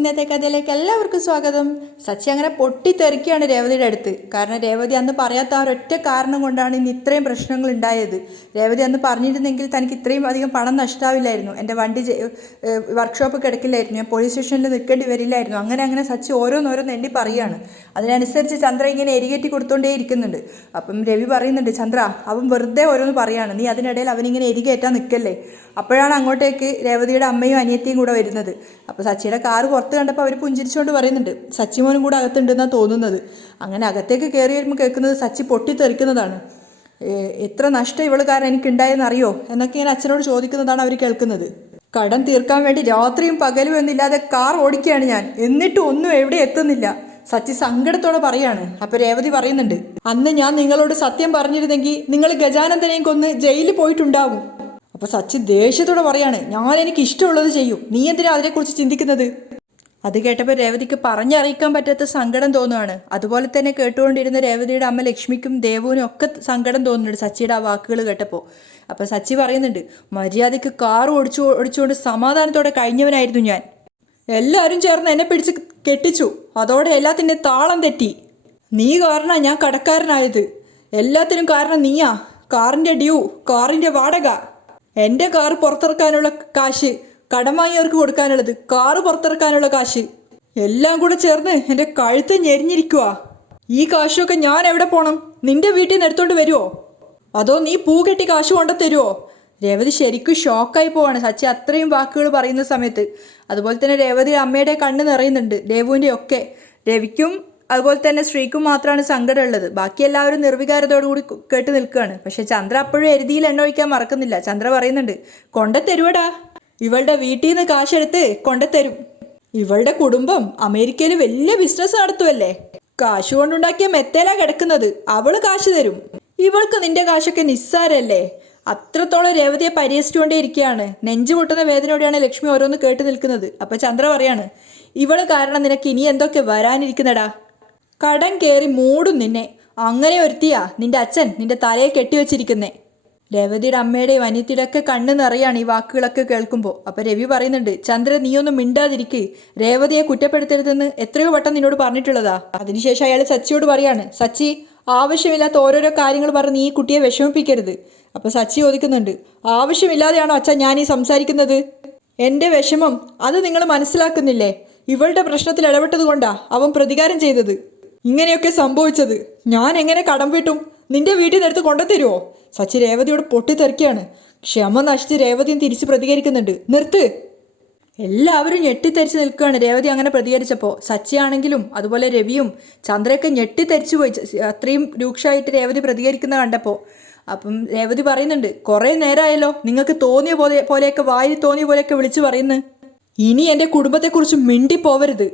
ഇന്നത്തെ കഥയിലേക്ക് എല്ലാവർക്കും സ്വാഗതം. സച്ചി അങ്ങനെ പൊട്ടിത്തെറിക്കുകയാണ് രേവതിയുടെ അടുത്ത്. കാരണം രേവതി അന്ന് പറയാത്ത ആ ഒരൊറ്റ കാരണം കൊണ്ടാണ് ഇന്ന് ഇത്രയും പ്രശ്നങ്ങൾ ഉണ്ടായത്. രേവതി അന്ന് പറഞ്ഞിരുന്നെങ്കിൽ തനിക്ക് ഇത്രയും അധികം പണം നഷ്ടാവില്ലായിരുന്നു. എന്റെ വണ്ടി വർക്ക്ഷോപ്പ് കിടക്കില്ലായിരുന്നു ഞാൻ പോലീസ് സ്റ്റേഷനിൽ നിൽക്കേണ്ടി വരില്ലായിരുന്നു. അങ്ങനെ അങ്ങനെ സച്ചി ഓരോന്നോരോന്ന് എണ്ണി പറയുകയാണ്. അതിനനുസരിച്ച് ചന്ദ്ര ഇങ്ങനെ എരികേറ്റി കൊടുത്തോണ്ടേ ഇരിക്കുന്നുണ്ട്. അപ്പം രവി പറയുന്നുണ്ട് ചന്ദ്ര അവൻ വെറുതെ ഓരോന്ന് പറയാണ്. നീ അതിനിടയിൽ അവനിങ്ങനെ എരികേറ്റാൻ നിൽക്കല്ലേ? അപ്പോഴാണ് അങ്ങോട്ടേക്ക് രേവതിയുടെ അമ്മയും അനിയത്തിയും കൂടെ വരുന്നത്. അപ്പോൾ സച്ചിയുടെ കാറ് പുറത്ത് കണ്ടപ്പോൾ അവർ പുഞ്ചിരിച്ചുകൊണ്ട് പറയുന്നുണ്ട് സച്ചി മോനും കൂടെ അകത്തുണ്ടെന്നാണ് തോന്നുന്നത്. അങ്ങനെ അകത്തേക്ക് കയറി വരുമ്പോൾ കേൾക്കുന്നത് സച്ചി പൊട്ടിത്തെറിക്കുന്നതാണ്. എത്ര നഷ്ടം ഇവൾ കാരണം എനിക്കുണ്ടായെന്ന് അറിയോ എന്നൊക്കെ ഞാൻ അച്ഛനോട് ചോദിക്കുന്നതാണ് അവർ കേൾക്കുന്നത്. കടം തീർക്കാൻ വേണ്ടി രാത്രിയും പകലും എന്നില്ലാതെ കാർ ഓടിക്കുകയാണ് ഞാൻ. എന്നിട്ടും ഒന്നും എവിടെ എത്തുന്നില്ല. സച്ചി സങ്കടത്തോടെ പറയാണ്. അപ്പൊ രേവതി പറയുന്നുണ്ട് അന്ന് ഞാൻ നിങ്ങളോട് സത്യം പറഞ്ഞിരുന്നെങ്കിൽ നിങ്ങൾ ഗജാനന്ദനെയും കൊന്ന് ജയിലിൽ പോയിട്ടുണ്ടാവും. അപ്പൊ സച്ചി ദേഷ്യത്തോടെ പറയാണ് ഞാൻ എനിക്ക് ഇഷ്ടമുള്ളത് ചെയ്യും. നീ എന്തിനാ അതിനെക്കുറിച്ച് ചിന്തിക്കുന്നത്? അത് കേട്ടപ്പോൾ രേവതിക്ക് പറഞ്ഞറിയിക്കാൻ പറ്റാത്ത സങ്കടം തോന്നുകയാണ് അതുപോലെ തന്നെ കേട്ടുകൊണ്ടിരുന്ന രേവതിയുടെ അമ്മ ലക്ഷ്മിക്കും ദേവുവിനും ഒക്കെ സങ്കടം തോന്നുന്നുണ്ട് സച്ചിയുടെ ആ വാക്കുകൾ കേട്ടപ്പോൾ അപ്പോൾ സച്ചി പറയുന്നുണ്ട് മര്യാദയ്ക്ക് കാർ ഓടിച്ചു ഓടിച്ചുകൊണ്ട് സമാധാനത്തോടെ കഴിഞ്ഞവനായിരുന്നു ഞാൻ. എല്ലാവരും ചേർന്ന് എന്നെ പിടിച്ച് കെട്ടിച്ചു. അതോടെ എല്ലാത്തിന്റെ താളം തെറ്റി. നീ കാരണ ഞാൻ കടക്കാരനായത്. എല്ലാത്തിനും കാരണം നീയാ. കാറിന്റെ ഡ്യൂ കാറിന്റെ വാടക. എന്റെ കാർ പുറത്തിറക്കാനുള്ള കാശ് കടം വാങ്ങിയവർക്ക് കൊടുക്കാനുള്ളത് കാറ് പുറത്തിറക്കാനുള്ള കാശ്. എല്ലാം കൂടെ ചേർന്ന് എന്റെ കഴുത്ത് ഞെരിഞ്ഞിരിക്കുക ഈ കാശൊക്കെ ഞാൻ എവിടെ പോണം? നിന്റെ വീട്ടിൽ നിന്ന് എടുത്തോണ്ട് വരുമോ അതോ നീ പൂ കെട്ടി കാശ് കൊണ്ട തരുമോ രേവതി ശരിക്കും ഷോക്കായി പോവാണ്. സച്ചി അത്രയും വാക്കുകൾ പറയുന്ന സമയത്ത്. അതുപോലെ തന്നെ രേവതി അമ്മയുടെ കണ്ണ് നിറയുന്നുണ്ട് ദേവുവിന്റെ ഒക്കെ. രവിക്കും അതുപോലെ തന്നെ ശ്രീക്കും മാത്രമാണ് സങ്കടമുള്ളത്. ബാക്കി എല്ലാവരും നിർവികാരതയോടുകൂടി കു- കേട്ട് നിൽക്കുകയാണ്. പക്ഷേ ചന്ദ്ര അപ്പോഴും എരുതിയിൽ എണ്ണ ഒഴിക്കാൻ മറക്കുന്നില്ല. ചന്ദ്ര പറയുന്നുണ്ട് കൊണ്ടത്തരുവടാ ഇവളുടെ വീട്ടിൽ നിന്ന് കാശെടുത്ത് കൊണ്ടുത്തരും ഇവളുടെ കുടുംബം അമേരിക്കയിൽ വലിയ ബിസിനസ് നടത്തുമല്ലേ കാശ് കൊണ്ടുണ്ടാക്കിയ മെത്തേല കിടക്കുന്നത് അവൾ കാശ് തരും. ഇവൾക്ക് നിന്റെ കാശൊക്കെ നിസ്സാരല്ലേ? അത്രത്തോളം രേവതിയെ പരിഹസിച്ചുകൊണ്ടേ ഇരിക്കുകയാണ് നെഞ്ചു പൊട്ടുന്ന വേദനയോടെയാണ് ലക്ഷ്മി ഓരോന്ന് കേട്ട് നിൽക്കുന്നത്. അപ്പൊ ചന്ദ്ര പറയാണ് ഇവൾ കാരണം നിനക്ക് ഇനി എന്തൊക്കെ വരാനിരിക്കുന്നടാ? കടം കയറി മൂടും നിന്നെ. അങ്ങനെ ഒരുത്തിയാ നിന്റെ അച്ഛൻ നിന്റെ തലയിൽ കെട്ടിവെച്ചിരിക്കുന്നേ. രേവതിയുടെ അമ്മയുടെയും അനിയത്തിയുടെ കണ്ണ് നിറയാണ് ഈ വാക്കുകളൊക്കെ കേൾക്കുമ്പോൾ അപ്പോൾ രവി പറയുന്നുണ്ട് ചന്ദ്ര നീയൊന്നും മിണ്ടാതിരിക്ക്. രേവതിയെ കുറ്റപ്പെടുത്തരുതെന്ന് എത്രയോ വട്ടം നിന്നോട് പറഞ്ഞിട്ടുള്ളതാ. അതിനുശേഷം അയാൾ സച്ചിയോട് പറയാണ് സച്ചി ആവശ്യമില്ലാത്ത ഓരോരോ കാര്യങ്ങൾ പറഞ്ഞ് ഈ കുട്ടിയെ വിഷമിപ്പിക്കരുത്. അപ്പൊ സച്ചി ചോദിക്കുന്നുണ്ട് ആവശ്യമില്ലാതെയാണോ അച്ഛൻ ഞാൻ ഈ സംസാരിക്കുന്നത്? എന്റെ വിഷമം അത് നിങ്ങൾ മനസ്സിലാക്കുന്നില്ലേ? ഇവളുടെ പ്രശ്നത്തിൽ ഇടപെട്ടത് കൊണ്ടാ അവൻ പ്രതികാരം ചെയ്തത്. ഇങ്ങനെയൊക്കെ സംഭവിച്ചത്. ഞാൻ എങ്ങനെ കടം വീട്ടും? നിന്റെ വീട്ടിൽ നിന്ന് എടുത്ത് കൊണ്ടുതരുമോ സച്ചി രേവതിയോട് പൊട്ടിത്തെറിക്കുകയാണ്. ക്ഷമ നശിച്ച് രേവതിയും തിരിച്ച് പ്രതികരിക്കുന്നുണ്ട്. നിർത്ത്. എല്ലാവരും ഞെട്ടിത്തെരിച്ച് നിൽക്കുകയാണ്. രേവതി അങ്ങനെ പ്രതികരിച്ചപ്പോൾ സച്ചിയാണെങ്കിലും അതുപോലെ രവിയും ചന്ദ്രയൊക്കെ ഞെട്ടിത്തെരിച്ച് പോയി. അത്രയും രൂക്ഷമായിട്ട് രേവതി പ്രതികരിക്കുന്ന കണ്ടപ്പോൾ അപ്പം രേവതി പറയുന്നുണ്ട് കുറേ നേരമായല്ലോ നിങ്ങൾക്ക് തോന്നിയ പോലെ പോലെയൊക്കെ വായി തോന്നിയ പോലെയൊക്കെ വിളിച്ചു പറയുന്നു. ഇനി എന്റെ കുടുംബത്തെക്കുറിച്ച് മിണ്ടിപ്പോവരുത്.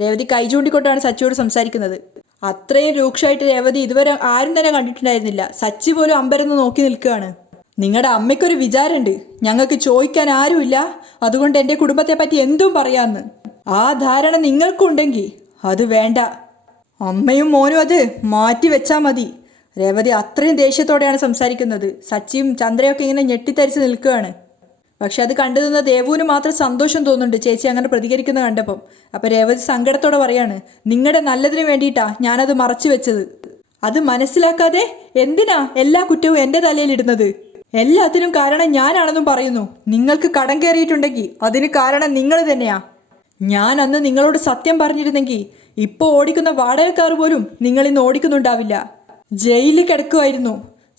രേവതി കൈ ചൂണ്ടിക്കൊണ്ടാണ് സച്ചിയോട് സംസാരിക്കുന്നത്. അത്രയും രൂക്ഷമായിട്ട് രേവതി ഇതുവരെ ആരും തന്നെ കണ്ടിട്ടുണ്ടായിരുന്നില്ല. സച്ചി പോലും അമ്പരന്ന് നോക്കി നിൽക്കുകയാണ്. നിങ്ങളുടെ അമ്മയ്ക്കൊരു വിചാരമുണ്ട് ഞങ്ങൾക്ക് ചോദിക്കാൻ ആരുമില്ല. അതുകൊണ്ട് എന്റെ കുടുംബത്തെ പറ്റി എന്തും പറയാമെന്ന് ആ ധാരണ നിങ്ങൾക്കുണ്ടെങ്കിൽ അത് വേണ്ട. അമ്മയും മോനും അത് മാറ്റി വെച്ചാൽ മതി. രേവതി അത്രയും ദേഷ്യത്തോടെയാണ് സംസാരിക്കുന്നത്. സച്ചിയും ചന്ദ്രയൊക്കെ ഇങ്ങനെ ഞെട്ടിത്തരിച്ച് നിൽക്കുകയാണ്. പക്ഷെ അത് കണ്ടു നിന്ന ദേവുവിന് മാത്രം സന്തോഷം തോന്നുന്നുണ്ട്. ചേച്ചി അങ്ങനെ പ്രതികരിക്കുന്ന കണ്ടപ്പം. അപ്പം രേവതി സങ്കടത്തോടെ പറയാണ് നിങ്ങളുടെ നല്ലതിന് വേണ്ടിയിട്ടാ ഞാനത് മറച്ചു വെച്ചത്. അത് മനസ്സിലാക്കാതെ എന്തിനാ എല്ലാ കുറ്റവും എന്റെ തലയിലിടുന്നത് എല്ലാത്തിനും കാരണം ഞാനാണെന്നും പറയുന്നു. നിങ്ങൾക്ക് കടം കയറിയിട്ടുണ്ടെങ്കിൽ അതിന് കാരണം നിങ്ങൾ തന്നെയാ. ഞാൻ അന്ന് നിങ്ങളോട് സത്യം പറഞ്ഞിരുന്നെങ്കിൽ ഇപ്പോൾ ഓടിക്കുന്ന വാടകക്കാർ പോലും നിങ്ങൾ ഇന്ന് ഓടിക്കുന്നുണ്ടാവില്ല. ജയിലിൽ കിടക്കുമായിരുന്നു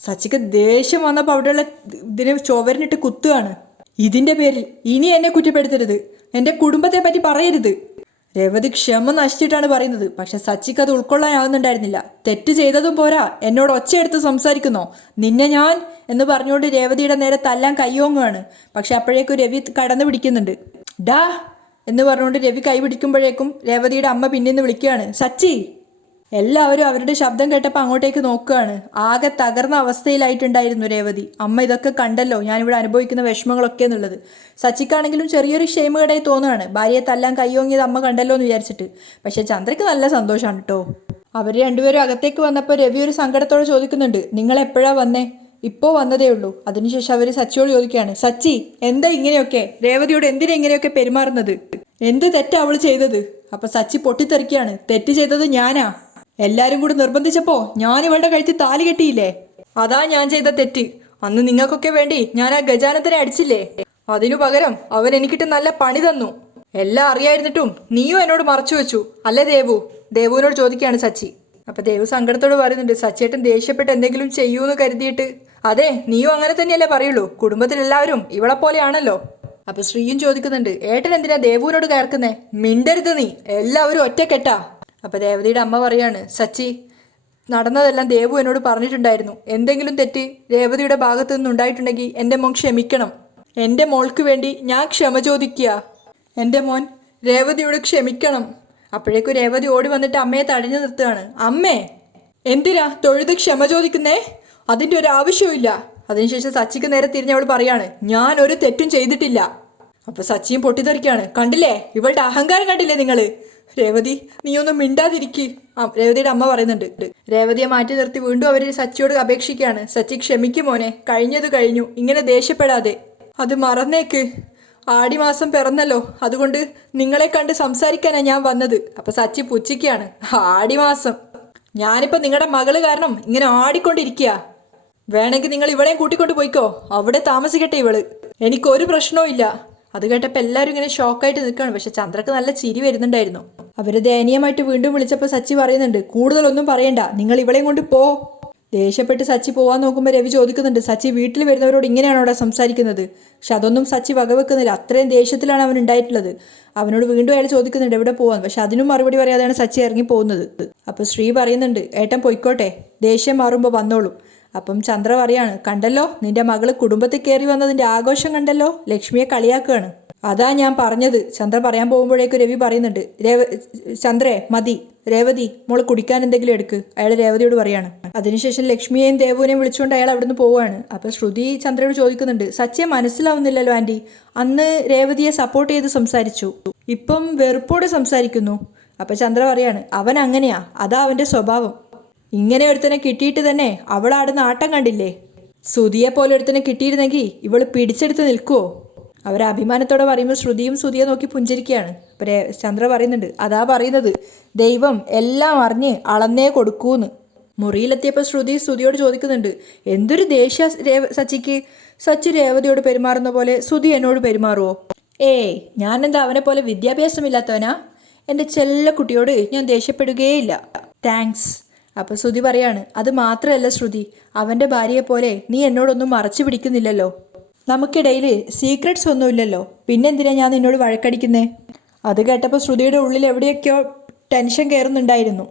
സച്ചിക്ക് ദേഷ്യം വന്നപ്പോൾ അവിടെയുള്ള ഇതിനെ ചുവരിനിട്ട് കുത്തുകയാണ്. ഇതിന്റെ പേരിൽ ഇനി എന്നെ കുറ്റപ്പെടുത്തരുത്. എന്റെ കുടുംബത്തെ പറ്റി പറയരുത്. രേവതി ക്ഷമ നശിച്ചിട്ടാണ് പറയുന്നത്. പക്ഷെ സച്ചിക്ക് അത് ഉൾക്കൊള്ളാനാവുന്നുണ്ടായിരുന്നില്ല. തെറ്റ് ചെയ്തതും പോരാ. എന്നോട് ഒച്ചയെടുത്ത് സംസാരിക്കുന്നോ? നിന്നെ ഞാൻ എന്ന് പറഞ്ഞുകൊണ്ട് രേവതിയുടെ നേരെ തല്ലാൻ കയ്യോങ്ങുകയാണ് പക്ഷെ അപ്പോഴേക്കും രവി കടന്നു പിടിക്കുന്നുണ്ട്. ഡാ എന്ന് പറഞ്ഞുകൊണ്ട് രവി കൈ പിടിക്കുമ്പോഴേക്കും രേവതിയുടെ അമ്മ പിന്നിന്ന് വിളിക്കുകയാണ് സച്ചി! എല്ലാവരും അവരുടെ ശബ്ദം കേട്ടപ്പോൾ അങ്ങോട്ടേക്ക് നോക്കുകയാണ്. ആകെ തകർന്ന അവസ്ഥയിലായിട്ടുണ്ടായിരുന്നു രേവതി. അമ്മ ഇതൊക്കെ കണ്ടല്ലോ. ഞാനിവിടെ അനുഭവിക്കുന്ന വിഷമങ്ങളൊക്കെ എന്നുള്ളത്. സച്ചിക്കാണെങ്കിലും ചെറിയൊരു ക്ഷേമകടയിൽ തോന്നുകയാണ്. ഭാര്യയെ തല്ലാൻ കയ്യോങ്ങിയത് അമ്മ കണ്ടല്ലോ എന്ന് വിചാരിച്ചിട്ട്. പക്ഷേ ചന്ദ്രയ്ക്ക് നല്ല സന്തോഷമാണ് കേട്ടോ. അവർ രണ്ടുപേരും അകത്തേക്ക് വന്നപ്പോൾ രവി ഒരു സങ്കടത്തോടെ ചോദിക്കുന്നുണ്ട്. നിങ്ങൾ എപ്പോഴാ വന്നേ? ഇപ്പോൾ വന്നതേ ഉള്ളൂ. അതിനുശേഷം അവർ സച്ചിയോട് ചോദിക്കുകയാണ്. സച്ചി എന്താ ഇങ്ങനെയൊക്കെ? രേവതിയോട് എന്തിനാ ഇങ്ങനെയൊക്കെ പെരുമാറുന്നത്? എന്ത് തെറ്റാ അവൾ ചെയ്തത്? അപ്പൊ സച്ചി പൊട്ടിത്തെറിക്കുകയാണ്. തെറ്റ് ചെയ്തത് ഞാനാ. എല്ലാരും കൂടി നിർബന്ധിച്ചപ്പോ ഞാൻ ഇവളുടെ കഴുത്തിൽ താലി കെട്ടിയില്ലേ? അതാ ഞാൻ ചെയ്ത തെറ്റ്. അന്ന് നിങ്ങൾക്കൊക്കെ വേണ്ടി ഞാൻ ആ ഗജാനത്തിനെ അടിച്ചില്ലേ? അതിനു പകരം അവൻ എനിക്കിട്ട് നല്ല പണി തന്നു. എല്ലാം അറിയായിരുന്നിട്ടും നീയും എന്നോട് മറച്ചു വെച്ചു. അല്ലേ ദേവു? ദേവുവിനോട് ചോദിക്കുകയാണ് സച്ചി. അപ്പൊ ദേവു സങ്കടത്തോട് പറയുന്നുണ്ട് സച്ചിയേട്ടൻ ദേഷ്യപ്പെട്ട് എന്തെങ്കിലും ചെയ്യൂന്ന് കരുതിയിട്ട്. അതെ നീയും അങ്ങനെ തന്നെയല്ലേ പറയുള്ളൂ. കുടുംബത്തിലെല്ലാവരും ഇവളെ പോലെയാണല്ലോ അപ്പൊ ശ്രീയും ചോദിക്കുന്നുണ്ട് ഏട്ടൻ എന്തിനാ ദേവുവിനോട് കയർക്കുന്നേ? മിണ്ടരുത് നീ. എല്ലാവരും ഒറ്റക്കെട്ടാ. അപ്പൊ രേവതിയുടെ അമ്മ പറയാണ് സച്ചി നടന്നതെല്ലാം ദേവു എന്നോട് പറഞ്ഞിട്ടുണ്ടായിരുന്നു. എന്തെങ്കിലും തെറ്റ് രേവതിയുടെ ഭാഗത്തു നിന്നുണ്ടായിട്ടുണ്ടെങ്കിൽ എന്റെ മോൻ ക്ഷമിക്കണം. എന്റെ മോൾക്ക് വേണ്ടി ഞാൻ ക്ഷമ ചോദിക്കുക. എന്റെ മോൻ രേവതിയോട് ക്ഷമിക്കണം. അപ്പോഴേക്കും രേവതി ഓടി വന്നിട്ട് അമ്മയെ തടഞ്ഞു നിർത്തുകയാണ്. അമ്മേ എന്തിനാ തൊഴുത് ക്ഷമ ചോദിക്കുന്നേ? അതിന്റെ ഒരു ആവശ്യവുമില്ല. അതിനുശേഷം സച്ചിക്ക് നേരെ തിരിഞ്ഞവൾ പറയാണ് ഞാൻ ഒരു തെറ്റും ചെയ്തിട്ടില്ല. അപ്പൊ സച്ചിയും പൊട്ടിത്തെറിക്കാണ് കണ്ടില്ലേ? ഇവളുടെ അഹങ്കാരം കണ്ടില്ലേ നിങ്ങൾ? രേവതി നീ ഒന്നും മിണ്ടാതിരിക്ക് രേവതിയുടെ അമ്മ പറയുന്നുണ്ട്. രേവതിയെ മാറ്റി നിർത്തി വീണ്ടും അവർ സച്ചിയോട് അപേക്ഷിക്കുകയാണ്. സച്ചി ക്ഷമിക്കും മോനെ. കഴിഞ്ഞത് കഴിഞ്ഞു. ഇങ്ങനെ ദേഷ്യപ്പെടാതെ. അത് മറന്നേക്ക്. ആടിമാസം പിറന്നല്ലോ. അതുകൊണ്ട് നിങ്ങളെ കണ്ട് സംസാരിക്കാനാ ഞാൻ വന്നത്. അപ്പൊ സച്ചി പുച്ഛിക്കുകയാണ്. ആടിമാസം. ഞാനിപ്പോ നിങ്ങളുടെ മകൾ കാരണം ഇങ്ങനെ ആടിക്കൊണ്ടിരിക്കുക വേണമെങ്കിൽ നിങ്ങൾ ഇവിടെയും കൂട്ടിക്കൊണ്ട് പോയിക്കോ. അവിടെ താമസിക്കട്ടെ ഇവൾ. എനിക്കൊരു പ്രശ്നവും ഇല്ല. അത് കേട്ടപ്പോൾ എല്ലാവരും ഇങ്ങനെ ഷോക്കായിട്ട് നിൽക്കുകയാണ്. പക്ഷെ ചന്ദ്രക്ക് നല്ല ചിരി വരുന്നുണ്ടായിരുന്നു. അവർ ദയനീയമായിട്ട് വീണ്ടും വിളിച്ചപ്പോൾ സച്ചി പറയുന്നുണ്ട് കൂടുതലൊന്നും പറയണ്ട നിങ്ങൾ ഇവളെയും കൊണ്ട് പോ. ദേഷ്യപ്പെട്ട് സച്ചി പോവാൻ നോക്കുമ്പോൾ രവി ചോദിക്കുന്നുണ്ട് സച്ചി വീട്ടിൽ വരുന്നവരോട് ഇങ്ങനെയാണോ അവിടെ സംസാരിക്കുന്നത്? പക്ഷെ അതൊന്നും സച്ചി വകവെക്കുന്നില്ല. അത്രയും ദേഷ്യത്തിലാണ് അവൻ ഉണ്ടായിട്ടുള്ളത്. അവനോട് വീണ്ടും അയാൾ ചോദിക്കുന്നുണ്ട് എവിടെ പോവാൻ? പക്ഷെ അതിനും മറുപടി പറയാതെയാണ് സച്ചി ഇറങ്ങി പോകുന്നത്. അപ്പോൾ ശ്രീ പറയുന്നുണ്ട് ഏട്ടൻ പൊയ്ക്കോട്ടെ ദേഷ്യം മാറുമ്പോൾ വന്നോളൂ. അപ്പം ചന്ദ്ര പറയാണ് കണ്ടല്ലോ നിന്റെ മകൾ കുടുംബത്തിൽ കയറി വന്നതിന്റെ ആഘോഷം കണ്ടല്ലോ ലക്ഷ്മിയെ കളിയാക്കുകയാണ്. അതാ ഞാൻ പറഞ്ഞത്. ചന്ദ്ര പറയാൻ പോകുമ്പോഴേക്കും രവി പറയുന്നുണ്ട് രേവ ചന്ദ്രേ മതി രേവതി മോൾ കുടിക്കാൻ എന്തെങ്കിലും എടുക്ക്. അയാൾ രേവതിയോട് പറയാണ്. അതിനുശേഷം ലക്ഷ്മിയെയും ദേവുവിനെയും വിളിച്ചുകൊണ്ട് അയാൾ അവിടുന്ന് പോവുകയാണ്. അപ്പോൾ ശ്രുതി ചന്ദ്രയോട് ചോദിക്കുന്നുണ്ട് സത്യം മനസ്സിലാവുന്നില്ലല്ലോ ആന്റി അന്ന് രേവതിയെ സപ്പോർട്ട് ചെയ്ത് സംസാരിച്ചു. ഇപ്പം വെറുപ്പോടെ സംസാരിക്കുന്നു. അപ്പോൾ ചന്ദ്ര പറയാണ് അവൻ അങ്ങനെയാ അതാ അവന്റെ സ്വഭാവം. ഇങ്ങനെ ഒരുത്തനെ കിട്ടിയിട്ട് തന്നെ അവൾ ആടുന്ന ആട്ടം കണ്ടില്ലേ? സുതിയെ പോലെ ഒരുത്തനെ കിട്ടിയിരുന്നെങ്കിൽ ഇവൾ പിടിച്ചെടുത്ത് നിൽക്കുവോ? അവർ അഭിമാനത്തോടെ പറയുമ്പോൾ ശ്രുതിയും സുതിയെ നോക്കി പുഞ്ചിരിക്കുകയാണ്. അപ്പോൾ ചന്ദ്ര പറയുന്നുണ്ട് അതാ പറയുന്നത് ദൈവം എല്ലാം അറിഞ്ഞ് അളന്നേ കൊടുക്കൂന്ന്. മുറിയിലെത്തിയപ്പോൾ ശ്രുതി ശ്രുതിയോട് ചോദിക്കുന്നുണ്ട് എന്തൊരു ദേഷ്യ സച്ചിക്ക്? സച്ചു രേവതിയോട് പെരുമാറുന്ന പോലെ ശ്രുതി എന്നോട് പെരുമാറുമോ ഏയ് ഞാനെന്താ അവനെ പോലെ വിദ്യാഭ്യാസമില്ലാത്തവനാ? എന്റെ ചെല്ല കുട്ടിയോട് ഞാൻ ദേഷ്യപ്പെടുകയില്ല. താങ്ക്സ്. അപ്പോൾ ശ്രുതി പറയാണ് അത് മാത്രമല്ല ശ്രുതി അവന്റെ ഭാര്യയെ പോലെ നീ എന്നോടൊന്നും മറച്ചു പിടിക്കുന്നില്ലല്ലോ. നമുക്കിടയിൽ സീക്രട്സ് ഒന്നുമില്ലല്ലോ. പിന്നെന്തിനാ ഞാൻ നിന്നോട് വഴക്കടിക്കുന്നേ? അത് കേട്ടപ്പോൾ ശ്രുതിയുടെ ഉള്ളിൽ എവിടെയൊക്കെയോ ടെൻഷൻ കയറുന്നുണ്ടായിരുന്നു.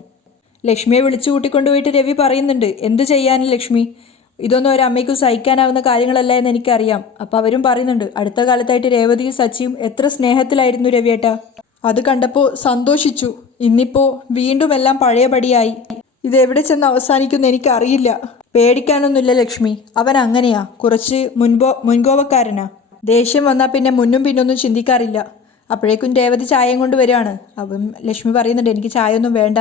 ലക്ഷ്മിയെ വിളിച്ചു കൂട്ടിക്കൊണ്ടുപോയിട്ട് രവി പറയുന്നുണ്ട് എന്ത് ചെയ്യാനും ലക്ഷ്മി? ഇതൊന്നും ഒരു അമ്മയ്ക്കും സഹിക്കാനാവുന്ന കാര്യങ്ങളല്ല എന്ന് എനിക്കറിയാം. അപ്പോൾ അവരും പറയുന്നുണ്ട് അടുത്ത കാലത്തായിട്ട് രേവതിയും സച്ചിയും എത്ര സ്നേഹത്തിലായിരുന്നു രവിയേട്ട. അത് കണ്ടപ്പോൾ സന്തോഷിച്ചു. ഇന്നിപ്പോൾ വീണ്ടും എല്ലാം പഴയപടിയായി. ഇത് എവിടെ ചെന്ന് അവസാനിക്കുമെന്ന് എനിക്കറിയില്ല. പേടിക്കാനൊന്നുമില്ല ലക്ഷ്മി. അവൻ അങ്ങനെയാ. കുറച്ച് മുൻപോ മുൻകോപക്കാരനാ. ദേഷ്യം വന്നാൽ പിന്നെ മുന്നും പിന്നൊന്നും ചിന്തിക്കാറില്ല. അപ്പോഴേക്കും രേവതി ചായയും കൊണ്ട് വരികയാണ് അപ്പം ലക്ഷ്മി പറയുന്നുണ്ട് എനിക്ക് ചായ ഒന്നും വേണ്ട.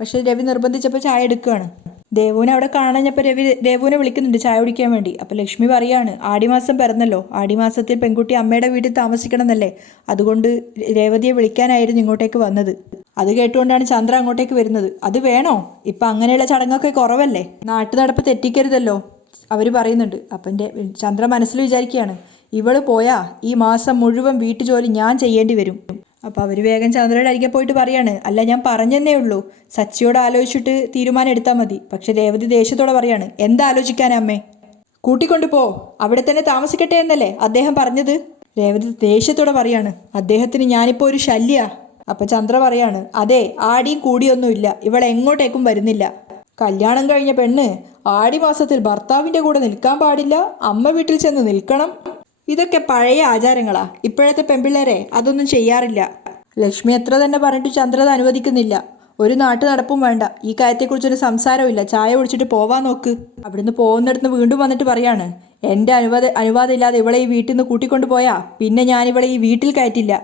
പക്ഷേ രവി നിർബന്ധിച്ചപ്പോൾ ചായ എടുക്കുകയാണ്. ദേവുവിനെ അവിടെ കാണാഞ്ഞപ്പോൾ രവി ദേവുവിനെ വിളിക്കുന്നുണ്ട് ചായ കുടിക്കാൻ വേണ്ടി. അപ്പോൾ ലക്ഷ്മി പറയാണ് ആടിമാസം പിറന്നല്ലോ. ആടിമാസത്തിൽ പെൺകുട്ടി അമ്മയുടെ വീട്ടിൽ താമസിക്കണം എന്നല്ലേ അതുകൊണ്ട് രേവതിയെ വിളിക്കാനായിരുന്നു ഇങ്ങോട്ടേക്ക് വന്നത്. അത് കേട്ടുകൊണ്ടാണ് ചന്ദ്ര അങ്ങോട്ടേക്ക് വരുന്നത്. അത് വേണോ? ഇപ്പം അങ്ങനെയുള്ള ചടങ്ങൊക്കെ കുറവല്ലേ? നാട്ടു നടപ്പ് തെറ്റിക്കരുതല്ലോ. അവർ പറയുന്നുണ്ട്. അപ്പം എന്റെ ചന്ദ്ര മനസ്സിൽ വിചാരിക്കുകയാണ് ഇവൾ പോയാൽ ഈ മാസം മുഴുവൻ വീട്ടുജോലി ഞാൻ ചെയ്യേണ്ടി വരും. അപ്പോൾ അവർ വേഗം ചന്ദ്രയുടെ അരികെ പോയിട്ട് പറയാണ് അല്ല ഞാൻ പറഞ്ഞെന്നേ ഉള്ളൂ. സച്ചിയോട് ആലോചിച്ചിട്ട് തീരുമാനം എടുത്താൽ മതി. പക്ഷെ രേവതി ദേഷ്യത്തോടെ പറയാണ് എന്താ ആലോചിക്കാനാ അമ്മേ? കൂട്ടിക്കൊണ്ടു പോ. അവിടെ തന്നെ താമസിക്കട്ടെ എന്നല്ലേ അദ്ദേഹം പറഞ്ഞത്? രേവതി ദേഷ്യത്തോടെ പറയാണ് അദ്ദേഹത്തിന് ഞാനിപ്പോൾ ഒരു ശല്യ. അപ്പൊ ചന്ദ്ര പറയാണ് അതെ ആടിയും കൂടിയൊന്നുമില്ല ഇവൾ എങ്ങോട്ടേക്കും വരുന്നില്ല. കല്യാണം കഴിഞ്ഞ പെണ്ണ് ആടി മാസത്തിൽ ഭർത്താവിന്റെ കൂടെ നിൽക്കാൻ പാടില്ല. അമ്മ വീട്ടിൽ ചെന്ന് നിൽക്കണം. ഇതൊക്കെ പഴയ ആചാരങ്ങളാ. ഇപ്പോഴത്തെ പെമ്പിള്ളേരെ അതൊന്നും ചെയ്യാറില്ല. ലക്ഷ്മി എത്ര തന്നെ പറഞ്ഞിട്ട് ചന്ദ്രത അനുവദിക്കുന്നില്ല. ഒരു നാട്ടു നടപ്പും വേണ്ട. ഈ കാര്യത്തെക്കുറിച്ചൊരു സംസാരമില്ല ചായ കുടിച്ചിട്ട് പോവാൻ നോക്ക്. അവിടുന്ന് പോകുന്നിടത്ത് വീണ്ടും വന്നിട്ട് പറയാണ് എന്റെ അനുവാദ അനുവാദം ഇല്ലാതെ ഇവളെ ഈ വീട്ടിൽ നിന്ന് കൂട്ടിക്കൊണ്ടു പോയാ? പിന്നെ ഞാൻ ഇവളെ ഈ വീട്ടിൽ കയറ്റില്ല.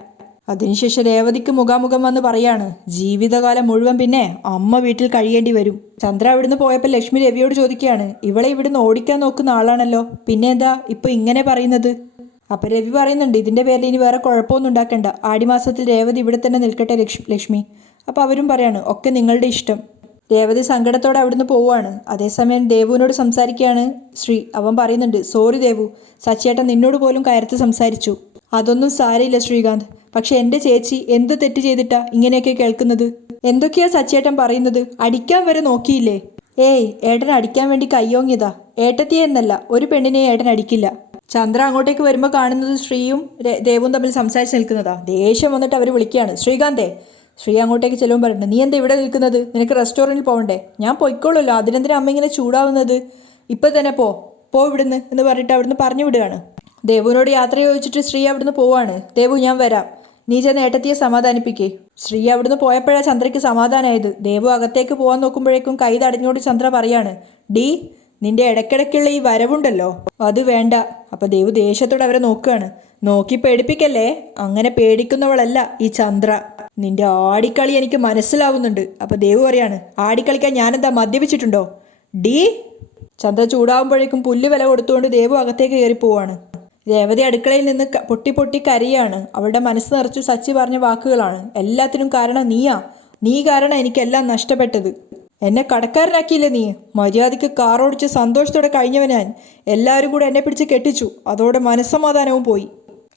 അതിനുശേഷം രേവതിക്ക് മുഖാമുഖം വന്ന് പറയാണ് ജീവിതകാലം മുഴുവൻ പിന്നെ അമ്മ വീട്ടിൽ കഴിയേണ്ടി വരും. ചന്ദ്ര അവിടുന്ന് പോയപ്പോൾ ലക്ഷ്മി രവിയോട് ചോദിക്കുകയാണ് ഇവളെ ഇവിടുന്ന് ഓടിക്കാൻ നോക്കുന്ന ആളാണല്ലോ. പിന്നെ എന്താ ഇപ്പൊ ഇങ്ങനെ പറയുന്നത്? അപ്പം രവി പറയുന്നുണ്ട് ഇതിന്റെ പേരിൽ ഇനി വേറെ കുഴപ്പമൊന്നും ഉണ്ടാക്കണ്ട. ആടിമാസത്തിൽ രേവതി ഇവിടെ തന്നെ നിൽക്കട്ടെ ലക്ഷ്മി. അപ്പോൾ അവരും പറയാണ് ഒക്കെ നിങ്ങളുടെ ഇഷ്ടം. രേവതി സങ്കടത്തോടെ അവിടുന്ന് പോവുകയാണ്. അതേസമയം ദേവുവിനോട് സംസാരിക്കുകയാണ് ശ്രീ. അവൻ പറയുന്നുണ്ട് സോറി ദേവു സച്ചിയേട്ടൻ നിന്നോട് പോലും കയർത്ത് സംസാരിച്ചു. അതൊന്നും സാരയില്ല ശ്രീകാന്ത്. പക്ഷെ എന്റെ ചേച്ചി എന്ത് തെറ്റ് ചെയ്തിട്ടാ ഇങ്ങനെയൊക്കെ കേൾക്കുന്നത്? എന്തൊക്കെയാ സച്ചിയേട്ടൻ പറയുന്നത്? അടിക്കാൻ വരെ നോക്കിയില്ലേ? ഏയ് ഏട്ടൻ അടിക്കാൻ വേണ്ടി കയ്യോങ്ങിയതാ. ഏട്ടത്തിയെ എന്നല്ല ഒരു പെണ്ണിനെ ഏട്ടൻ അടിക്കില്ല. ചന്ദ്ര അങ്ങോട്ടേക്ക് വരുമ്പോൾ കാണുന്നത് ശ്രീയും ദേവും തമ്മിൽ സംസാരിച്ച് നിൽക്കുന്നതാ. ദേഷ്യം വന്നിട്ട് അവർ വിളിക്കുകയാണ്. ശ്രീകാന്തേ ശ്രീ അങ്ങോട്ടേക്ക് ചെല്ലുമ്പോൾ പറഞ്ഞു നീ എന്താ ഇവിടെ നിൽക്കുന്നത്? നിനക്ക് റെസ്റ്റോറന്റിൽ പോകണ്ടേ ഞാൻ പൊയ്ക്കോളൂല്ലോ അതിനെന്തിനാ അമ്മ ഇങ്ങനെ ചൂടാവുന്നത്? ഇപ്പം തന്നെ പോ. പോ ഇവിടുന്ന് എന്ന് പറഞ്ഞിട്ട് അവിടുന്ന് പറഞ്ഞു വിടുകയാണ്. ദേവുവിനോട് യാത്ര ചോദിച്ചിട്ട് ശ്രീ അവിടുന്ന് പോവാണ്. ദേവു ഞാൻ വരാം. നീ ചെന്ന് ഏട്ടത്തിയെ സമാധാനിപ്പിക്കേ. ശ്രീ അവിടുന്ന് പോയപ്പോഴാണ് ചന്ദ്രയ്ക്ക് സമാധാനമായത് ദേവു അകത്തേക്ക് പോകാൻ നോക്കുമ്പോഴേക്കും കൈ തടഞ്ഞോട് ചന്ദ്ര പറയാണ് ഡീ നിന്റെ ഇടയ്ക്കിടയ്ക്കുള്ള ഈ വരവുണ്ടല്ലോ. അത് വേണ്ട. അപ്പൊ ദേവു ദേഷ്യത്തോടെ അവരെ നോക്കുകയാണ്. നോക്കി പേടിപ്പിക്കല്ലേ? അങ്ങനെ പേടിക്കുന്നവളല്ല ഈ ചന്ദ്ര. നിന്റെ ആടിക്കളി എനിക്ക് മനസ്സിലാവുന്നുണ്ട്. അപ്പൊ ദേവ് പറയാണ് ആടിക്കളിക്കാൻ ഞാനെന്താ മദ്യപിച്ചിട്ടുണ്ടോ? ഡീ ചന്ദ്ര ചൂടാവുമ്പോഴേക്കും പുല്ല് വില കൊടുത്തുകൊണ്ട് ദേവു അകത്തേക്ക് കയറി പോവാണ്. രേവതി അടുക്കളയിൽ നിന്ന് പൊട്ടി പൊട്ടി കരയാണ്. അവളുടെ മനസ്സ് നിറച്ചു സച്ചി പറഞ്ഞ വാക്കുകളാണ്. എല്ലാത്തിനും കാരണം നീയാ. നീ കാരണം എനിക്കെല്ലാം നഷ്ടപ്പെട്ടത്. എന്നെ കടക്കാരനാക്കിയില്ലേ നീ? മര്യാദയ്ക്ക് കാറോടിച്ച് സന്തോഷത്തോടെ കഴിഞ്ഞവൻ ഞാൻ. എല്ലാവരും കൂടെ എന്നെ പിടിച്ച് കെട്ടിച്ചു. അതോടെ മനസ്സമാധാനവും പോയി.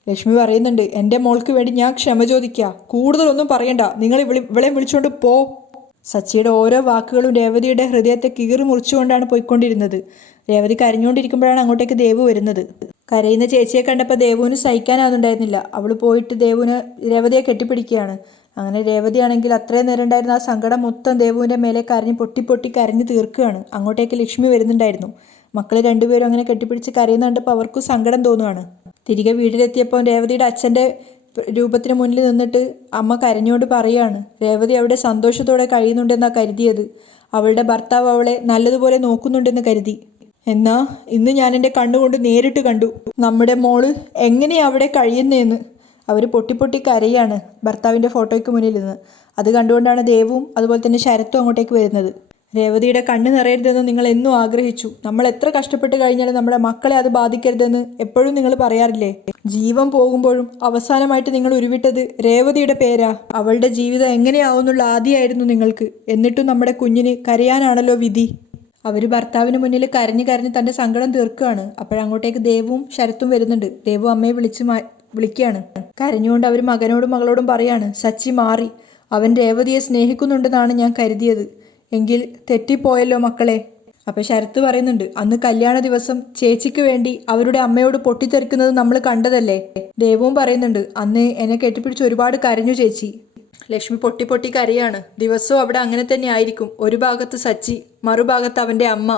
ലക്ഷ്മി പറയുന്നുണ്ട് എന്റെ മോൾക്ക് വേണ്ടി ഞാൻ ക്ഷമ ചോദിക്കുക കൂടുതലൊന്നും പറയണ്ട. നിങ്ങൾ ഇവിളി ഇവളെ വിളിച്ചുകൊണ്ട് പോ. സച്ചിയുടെ ഓരോ വാക്കുകളും രേവതിയുടെ ഹൃദയത്തെ കീറി മുറിച്ചുകൊണ്ടാണ് പോയിക്കൊണ്ടിരുന്നത്. രേവതി കരഞ്ഞുകൊണ്ടിരിക്കുമ്പോഴാണ് അങ്ങോട്ടേക്ക് ദേവു വരുന്നത്. കരയുന്ന ചേച്ചിയെ കണ്ടപ്പോൾ ദേവുവിന് സഹിക്കാനാവുന്നുണ്ടായിരുന്നില്ല. അവൾ പോയിട്ട് ദേവുവിന് രേവതിയെ കെട്ടിപ്പിടിക്കുകയാണ്. അങ്ങനെ രേവതിയാണെങ്കിൽ അത്രയും നേരം ഉണ്ടായിരുന്ന ആ സങ്കടം മൊത്തം ദേവുവിന്റെ മേലെ കരഞ്ഞ് പൊട്ടി പൊട്ടി കരഞ്ഞ് തീർക്കുകയാണ്. അങ്ങോട്ടേക്ക് ലക്ഷ്മി വരുന്നുണ്ടായിരുന്നു. മക്കൾ രണ്ടുപേരും അങ്ങനെ കെട്ടിപ്പിടിച്ച് കരയുന്ന കണ്ടപ്പോൾ അവർക്കും സങ്കടം തോന്നുകയാണ് തിരികെ വീട്ടിലെത്തിയപ്പോൾ രേവതിയുടെ അച്ഛന്റെ രൂപത്തിന് മുന്നിൽ നിന്നിട്ട് അമ്മ കരഞ്ഞുകൊണ്ട് പറയാണ് രേവതി അവിടെ സന്തോഷത്തോടെ കഴിയുന്നുണ്ടെന്നാണ് കരുതിയത്. അവളുടെ ഭർത്താവ് അവളെ നല്ലതുപോലെ നോക്കുന്നുണ്ടെന്ന് കരുതി. എന്നാ ഇന്ന് ഞാൻ എന്റെ കണ്ണുകൊണ്ട് നേരിട്ട് കണ്ടു. നമ്മുടെ മോൾ എങ്ങനെയാ അവിടെ കഴിയുന്നതെന്ന് അവർ പൊട്ടി പൊട്ടി കരയാണ് ഭർത്താവിന്റെ ഫോട്ടോയ്ക്ക് മുന്നിൽ നിന്ന് അത് കണ്ടുകൊണ്ടാണ് ദേവും അതുപോലെ തന്നെ ശരത്തും അങ്ങോട്ടേക്ക് വരുന്നത്. രേവതിയുടെ കണ്ണ് നിറയരുതെന്ന് നിങ്ങൾ എന്നും ആഗ്രഹിച്ചു. നമ്മൾ എത്ര കഷ്ടപ്പെട്ട് കഴിഞ്ഞാലും നമ്മുടെ മക്കളെ അത് ബാധിക്കരുതെന്ന് എപ്പോഴും നിങ്ങൾ പറയാറില്ലേ? ജീവൻ പോകുമ്പോഴും അവസാനമായിട്ട് നിങ്ങൾ ഉരുവിട്ടത് രേവതിയുടെ പേരാ. അവളുടെ ജീവിതം എങ്ങനെയാവുന്നുള്ള ആദ്യമായിരുന്നു നിങ്ങൾക്ക്. എന്നിട്ടും നമ്മുടെ കുഞ്ഞിന് കരയാനാണല്ലോ വിധി. അവർ ഭർത്താവിന് മുന്നിൽ കരഞ്ഞ് കരഞ്ഞ് തന്റെ സങ്കടം തീർക്കുകയാണ്. അപ്പോഴങ്ങോട്ടേക്ക് ദേവും ശരത്തും വരുന്നുണ്ട്. ദേവു അമ്മയെ വിളിച്ച് വിളിക്കുകയാണ് കരഞ്ഞുകൊണ്ട് അവർ മകനോടും മകളോടും പറയാണ് സച്ചി മാറി. അവൻ രേവതിയെ സ്നേഹിക്കുന്നുണ്ടെന്നാണ് ഞാൻ കരുതിയത്. എങ്കിൽ തെറ്റിപ്പോയല്ലോ മക്കളെ. അപ്പോൾ ശരത്ത് പറയുന്നുണ്ട് അന്ന് കല്യാണ ദിവസം ചേച്ചിക്ക് വേണ്ടി അവരുടെ അമ്മയോട് പൊട്ടിത്തെറിക്കുന്നത് നമ്മൾ കണ്ടതല്ലേ? ദേവവും പറയുന്നുണ്ട് അന്ന് എന്നെ കെട്ടിപ്പിടിച്ച് ഒരുപാട് കരഞ്ഞു ചേച്ചി. ലക്ഷ്മി പൊട്ടി പൊട്ടി കരയാണ് ദിവസവും അവിടെ അങ്ങനെ തന്നെ ആയിരിക്കും. ഒരു ഭാഗത്ത് സച്ചി മറുഭാഗത്ത് അവന്റെ അമ്മ.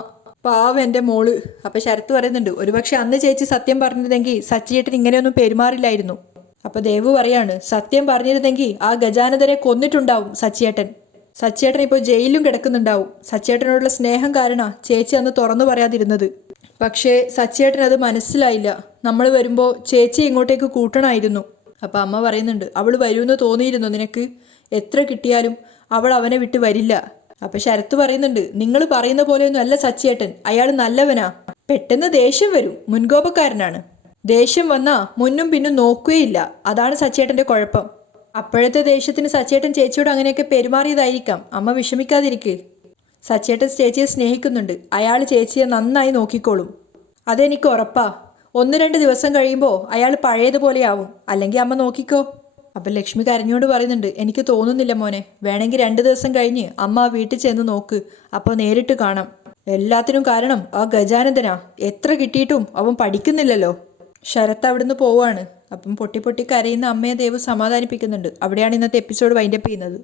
പാവം എന്റെ മോൾ. അപ്പം ശരത്ത് പറയുന്നുണ്ട് ഒരുപക്ഷെ അന്ന് ചേച്ചി സത്യം പറഞ്ഞിരുന്നെങ്കിൽ സച്ചിയേട്ടൻ ഇങ്ങനെയൊന്നും പെരുമാറില്ലായിരുന്നു. അപ്പോൾ ദേവു പറയാണ് സത്യം പറഞ്ഞിരുന്നെങ്കിൽ ആ ഗജാനതരെ കൊന്നിട്ടുണ്ടാവും സച്ചിയേട്ടൻ. സച്ചിയേട്ടൻ ഇപ്പോൾ ജയിലിലും കിടക്കുന്നുണ്ടാവും. സച്ചിയേട്ടനോടുള്ള സ്നേഹം കാരണം ചേച്ചി അന്ന് തുറന്നു പറയാതിരുന്നത്. പക്ഷേ സച്ചിയേട്ടൻ അത് മനസ്സിലായില്ല. നമ്മൾ വരുമ്പോൾ ചേച്ചി ഇങ്ങോട്ടേക്ക് കൂട്ടണമായിരുന്നു അപ്പം അമ്മ പറയുന്നുണ്ട് അവൾ വരുമെന്ന് തോന്നിയിരുന്നു നിനക്ക്? എത്ര കിട്ടിയാലും അവൾ അവനെ വിട്ട് വരില്ല. അപ്പം ശരത്ത് പറയുന്നുണ്ട് നിങ്ങൾ പറയുന്ന പോലെയൊന്നും അല്ല സച്ചിയേട്ടൻ. അയാൾ നല്ലവനാ. പെട്ടെന്ന് ദേഷ്യം വരും. മുൻകോപക്കാരനാണ്. ദേഷ്യം വന്നാ മുന്നും പിന്നും നോക്കുകയില്ല. അതാണ് സച്ചേട്ടന്റെ കുഴപ്പം. അപ്പോഴത്തെ ദേഷ്യത്തിന് സച്ചേട്ടൻ ചേച്ചിയോട് അങ്ങനെയൊക്കെ പെരുമാറിയതായിരിക്കാം. അമ്മ വിഷമിക്കാതിരിക്ക്. സച്ചേട്ടൻ ചേച്ചിയെ സ്നേഹിക്കുന്നുണ്ട്. അയാൾ ചേച്ചിയെ നന്നായി നോക്കിക്കോളും. അതെനിക്ക് ഉറപ്പാ. ഒന്ന് രണ്ട് ദിവസം കഴിയുമ്പോൾ അയാൾ പഴയതുപോലെയാവും. അല്ലെങ്കിൽ അമ്മ നോക്കിക്കോ. അപ്പം ലക്ഷ്മി കരഞ്ഞുകൊണ്ട് പറയുന്നുണ്ട് എനിക്ക് തോന്നുന്നില്ല മോനെ വേണമെങ്കിൽ രണ്ട് ദിവസം കഴിഞ്ഞ് അമ്മ വീട്ടിൽ ചെന്ന് നോക്ക് അപ്പോൾ നേരിട്ട് കാണാം. എല്ലാത്തിനും കാരണം ആ ഗജാനന്ദനാ. എത്ര കിട്ടിയിട്ടും അവൻ പഠിക്കുന്നില്ലല്ലോ. ശരത്ത് അവിടുന്ന് പോവാണ്. അപ്പം പൊട്ടി പൊട്ടി കരയുന്ന അമ്മയെ ദേവ് സമാധാനിപ്പിക്കുന്നുണ്ട്. അവിടെയാണ് ഇന്നത്തെ എപ്പിസോഡ് വൈൻഡപ്പ് ചെയ്യുന്നത്.